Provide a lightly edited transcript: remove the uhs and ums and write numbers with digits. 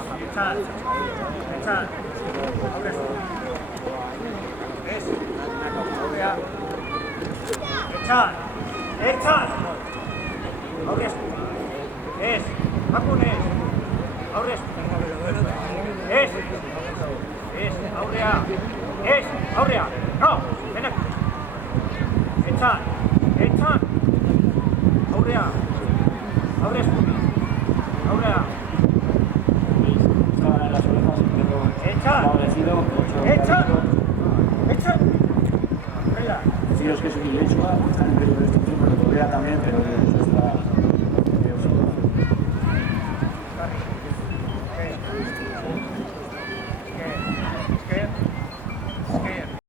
Echad. Echad. Aurreztu. Ez. Aurrea. Echad. Echad. Aurreztu. Ez. Bakun ez. Aurreztu. Ez. Ez. Aurrea. Ez. Aurrea. No. Benak. Echad. Echad. Aurrea. Aurreztu. Aurrea. Estaban en las orejas y tengo Echad. favorecido.